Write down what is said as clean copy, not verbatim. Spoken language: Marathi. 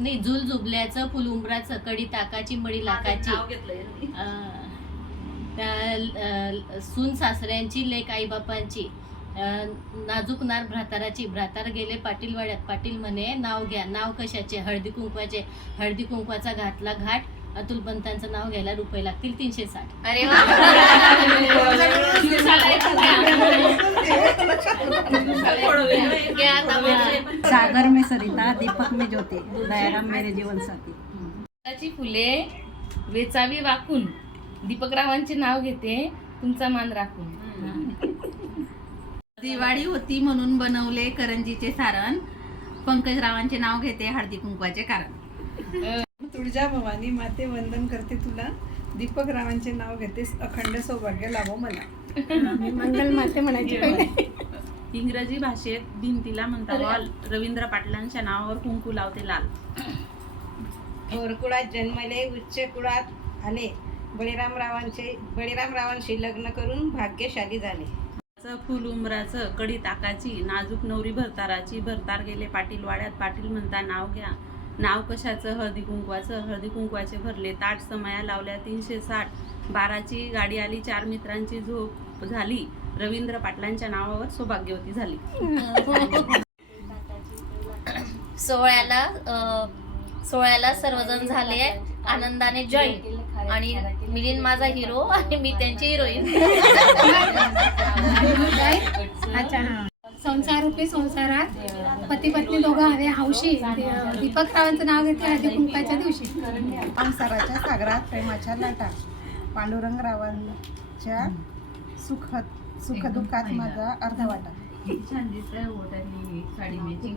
नाही, झुल झुबल्याचं, फुल उंबराचं, कडी ताकाची, मडी लाखाची, सून सासऱ्यांची, लेक आई बापांची, नाजूक नार भ्राताराची, भ्रातार गेले पाटील वाड्यात, पाटील म्हणे नाव घ्या, नाव कशाचे, हळदी कुंकवाचे, हळदी कुंकवाचा घातला घाट, अतुल पंतांचं नाव घ्यायला रुपये लागतील 360. अरे सागर में सरिता, दीपक में ज्योती, दयाराम मेरे जीवन साथी. फुले वेचावी वाकून, दीपकरावांचे नाव घेते, तुमचा मान राखून. दिवाळी होती म्हणून बनवले करंजीचे सारण, पंकजरावांचे नाव घेते, हळदी कुंकवाचे कारण. तुळजा भवानी माते वंदन करते तुला, दीपक रावांचे नाव घेतेस, अखंड सौभाग्य लाभो मला. मंगल माते म्हणायची पहिले. इंग्रजी भाषेत भिंतीला म्हणता वॉल, रवींद्र पाटलांच्या नावावर कुंकू लावते लाल. थोर कुळात जन्मले, उच्च कुळात आले, बळीराम रावांशी लग्न करून भाग्यशाली झाले. फुल उमराचं, कडी ताकाची, नाजूक नवरी भरताराची, भरतार गेले पाटील वाड्यात, पाटील म्हणता नाव घ्या, नाव कशाचं, हळदी कुंकवाचं, हळदी कुंकवाचे भरले ताट, समया लावल्या 360, 12ची गाडी आली, 4 मित्रांची झोप झाली, रवींद्र पाटलांच्या नावावर सौभाग्यवती झाली. सोहळ्याला सर्वजण झाले आनंदाने जॉईन, आणि मिलिंद माझा हिरो आणि मी त्यांची हिरोईन. संसार रूपी संसारात पती पत्नी दोघं हवे हौशी, दीपक रावांचं नाव घेते हळदी कुंकवाच्या दिवशी. संसाराच्या सागरात प्रेमाच्या लाटा, पांडुरंग रावांच्या सुख दुःखात माझा अर्धवाटा. छान दिसतंय, साडी मॅचिंग.